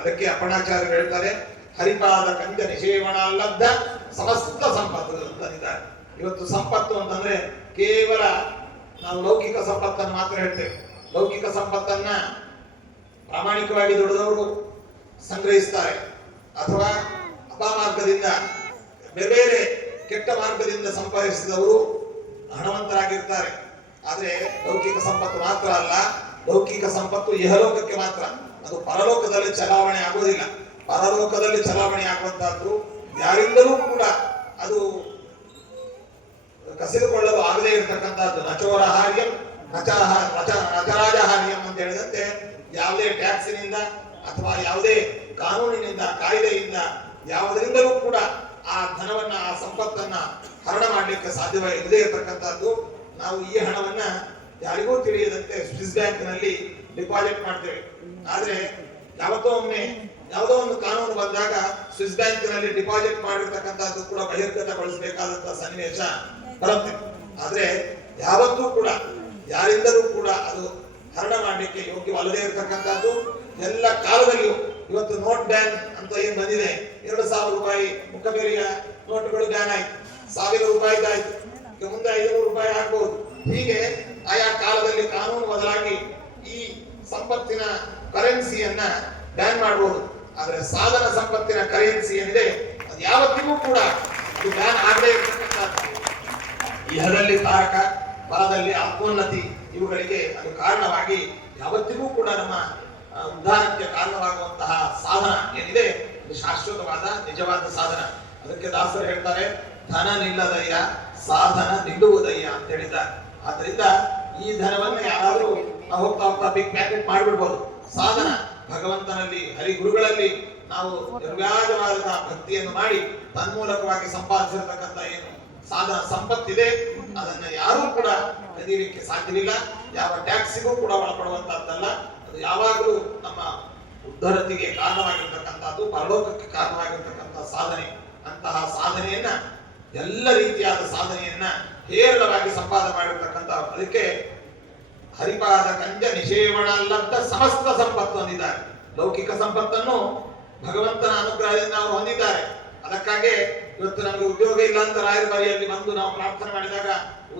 ಅದಕ್ಕೆ ಅಪ್ಪಣಾಚಾರ್ಯರು ಹೇಳ್ತಾರೆ, ಹರಿಪಾದ ಕಂಜ ನಿಷೇವಣಲ್ಲದ್ದ ಸಮಸ್ತ ಸಂಪತ್ತು ಅಂತಂದಿದ್ದಾರೆ. ಇವತ್ತು ಸಂಪತ್ತು ಅಂತಂದ್ರೆ ಕೇವಲ ನಾವು ಲೌಕಿಕ ಸಂಪತ್ತನ್ನು ಮಾತ್ರ ಹೇಳ್ತೇವೆ. ಲೌಕಿಕ ಸಂಪತ್ತನ್ನ ಪ್ರಾಮಾಣಿಕವಾಗಿ ದುಡಿದವರು ಸಂಗ್ರಹಿಸ್ತಾರೆ, ಅಥವಾ ಅಪಮಾರ್ಗದಿಂದ ಬೇರೆ ಬೇರೆ ಕೆಟ್ಟ ಮಾರ್ಗದಿಂದ ಸಂಪಾದಿಸಿದವರು ಹಣವಂತರಾಗಿರ್ತಾರೆ. ಆದ್ರೆ ಲೌಕಿಕ ಸಂಪತ್ತು ಮಾತ್ರ ಅಲ್ಲ, ಲೌಕಿಕ ಸಂಪತ್ತು ಇಹಲೋಕಕ್ಕೆ ಮಾತ್ರ, ಅದು ಪರಲೋಕದಲ್ಲಿ ಚಲಾವಣೆ ಆಗುವುದಿಲ್ಲ. ಪರಲೋಕದಲ್ಲಿ ಚಲಾವಣೆ ಆಗುವಂತಹದ್ದು ಯಾರಿಂದಲೂ ಕೂಡ ಅದು ಕಸಿದುಕೊಳ್ಳಲು ಆಗದೇ ಇರತಕ್ಕಂಥದ್ದು. ನಚೋರಹಾರ್ಯಂ ನಚರಾಜಹಾರ್ಯಂ ಅಂತ ಹೇಳಿದಂತೆ, ಯಾವುದೇ ಟ್ಯಾಕ್ಸಿನಿಂದ ಅಥವಾ ಯಾವುದೇ ಕಾನೂನಿನಿಂದ, ಕಾಯ್ದೆಯಿಂದ, ಯಾವುದರಿಂದಲೂ ಕೂಡ ಆ ಧನವನ್ನ, ಆ ಸಂಪತ್ತನ್ನ ಹರಣ ಮಾಡಲಿಕ್ಕೆ ಸಾಧ್ಯವಿಲ್ಲದೆ ಇರತಕ್ಕಂಥದ್ದು. ನಾವು ಈ ಹಣವನ್ನ ಯಾರಿಗೂ ತಿಳಿಯದಂತೆ ಸ್ವಿಸ್ ಬ್ಯಾಂಕ್ ನಲ್ಲಿ ಡಿಪಾಸಿಟ್ ಮಾಡ್ತೇವೆ. ಆದ್ರೆ ಯಾವತ್ತೋ ಒಮ್ಮೆ ಯಾವುದೋ ಒಂದು ಕಾನೂನು ಬಂದಾಗ ಸ್ವಿಸ್ ಬ್ಯಾಂಕ್ ನಲ್ಲಿ ಡಿಪಾಸಿಟ್ ಮಾಡಿರ್ತಕ್ಕಂಥದ್ದು ಕೂಡ ಬಹಿರ್ಗತಗೊಳಿಸಬೇಕಾದಂತಹ ಸನ್ನಿವೇಶ ಬರುತ್ತೆ. ಆದ್ರೆ ಯಾವತ್ತೂ ಕೂಡ ಯಾರಿಂದಲೂ ಕೂಡ ಅದು ಹರಣ ಮಾಡಲಿಕ್ಕೆ ಯೋಗ್ಯವಲ್ಲದೆ ಇರತಕ್ಕಂಥದ್ದು. ಎಲ್ಲ ಕಾಲದಲ್ಲಿಯೂ ಇವತ್ತು ನೋಟ್ ಬ್ಯಾನ್ ಅಂತ ಏನ್ ಬಂದಿದೆ, 2,000 ರೂಪಾಯಿ ಮುಖಬೆಲೆಯ ನೋಟುಗಳು ಬ್ಯಾನ್ ಆಯ್ತು, 1,000 ರೂಪಾಯಿದಾಯ್ತು, ಮುಂದೆ 500 ರೂಪಾಯಿ ಆಗ್ಬಹುದು. ಹೀಗೆ ಆಯಾ ಕಾಲದಲ್ಲಿ ಕಾನೂನು ಬದಲಾಗಿ ಈ ಸಂಪತ್ತಿನ ಕರೆನ್ಸಿಯನ್ನ ಬ್ಯಾನ್ ಮಾಡಬಹುದು. ಆದ್ರೆ ಸಾಧನ ಸಂಪತ್ತಿನ ಕರೆನ್ಸಿ ಏನಿದೆ ಅದು ಯಾವತ್ತಿಗೂ ಕೂಡ ಇದು ಬ್ಯಾನ್ ಆಗದೇ ಇರತಕ್ಕಂಥದ್ದು. ಇಹದಲ್ಲಿ ತಾರಕ, ಪರದಲ್ಲಿ ಆತ್ಮೋನ್ನತಿ, ಇವುಗಳಿಗೆ ಅದು ಕಾರಣವಾಗಿ ಯಾವತ್ತಿಗೂ ಕೂಡ ನಮ್ಮ ಉದ್ಧಾರಕ್ಕೆ ಕಾರಣವಾಗುವಂತಹ ಸಾಧನ ಏನಿದೆ ಅದು ಶಾಶ್ವತವಾದ ನಿಜವಾದ ಸಾಧನ. ಅದಕ್ಕೆ ದಾಸರು ಹೇಳ್ತಾರೆ, ಧನ ನಿಲ್ಲದಯ್ಯ ಸಾಧನ ನಿಲ್ಲುವುದಯ್ಯ ಅಂತ ಹೇಳಿದ್ದಾರೆ. ಆದ್ರಿಂದ ಈ ಧನವನ್ನು ಯಾರಾದ್ರೂ ಹೋಗ್ತಾ ಹೋಗ್ತಾ ಬಿಗ್ ಪ್ಯಾಕೆಟ್ ಮಾಡಿಬಿಡ್ಬೋದು. ಸಾಧನ ಭಗವಂತನಲ್ಲಿ, ಹರಿಗುರುಗಳಲ್ಲಿ ನಾವು ನಿರ್ವ್ಯಾಜವಾದ ಭಕ್ತಿಯನ್ನು ಮಾಡಿ ತನ್ಮೂಲಕವಾಗಿ ಸಂಪಾದಿಸಿರತಕ್ಕಂಥ ಏನು ಸಾಧನ ಸಂಪತ್ತಿದೆ ಅದನ್ನ ಯಾರೂ ಕೂಡ ಕದೀಲಿಕ್ಕೆ ಸಾಧ್ಯವಿಲ್ಲ. ಯಾವ ಟ್ಯಾಕ್ಸಿಗೂ ಕೂಡ ಒಳಪಡುವಂತಹದ್ದಲ್ಲ. ಅದು ಯಾವಾಗಲೂ ನಮ್ಮ ಉದ್ಧರತಿಗೆ ಕಾರಣವಾಗಿರ್ತಕ್ಕಂಥದ್ದು, ಪರಲೋಕಕ್ಕೆ ಕಾರಣವಾಗಿರ್ತಕ್ಕಂಥ ಸಾಧನೆ. ಅಂತಹ ಸಾಧನೆಯನ್ನ, ಎಲ್ಲ ರೀತಿಯಾದ ಸಾಧನೆಯನ್ನ ಹೇರಳವಾಗಿ ಸಂಪಾದನೆ ಮಾಡಿರ್ತಕ್ಕಂಥ, ಅದಕ್ಕೆ ಹರಿಪಾದ ಕಂಜ ನಿಷೇವಣಲ್ಲದ್ದ ಸಮಸ್ತ ಸಂಪತ್ತು ಹೊಂದಿದ್ದಾರೆ. ಲೌಕಿಕ ಸಂಪತ್ತನ್ನು ಭಗವಂತನ ಅನುಗ್ರಹದಿಂದ ಅವರು ಹೊಂದಿದ್ದಾರೆ. ಅದಕ್ಕಾಗಿ ಇವತ್ತು ನಮಗೆ ಉದ್ಯೋಗ ಇಲ್ಲ ಅಂತ ರಾಯರಬಾರಿಯಲ್ಲಿ ಬಂದು ನಾವು ಪ್ರಾರ್ಥನೆ ಮಾಡಿದಾಗ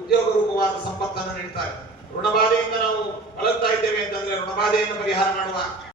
ಉದ್ಯೋಗ ರೂಪವಾದ ಸಂಪತ್ತನ್ನು ನೀಡ್ತಾರೆ. ಋಣಬಾಧೆಯಿಂದ ನಾವು ಬಳಲ್ತಾ ಇದ್ದೇವೆ ಅಂತಂದ್ರೆ ಋಣಬಾಧೆಯನ್ನು ಪರಿಹಾರ ಮಾಡುವ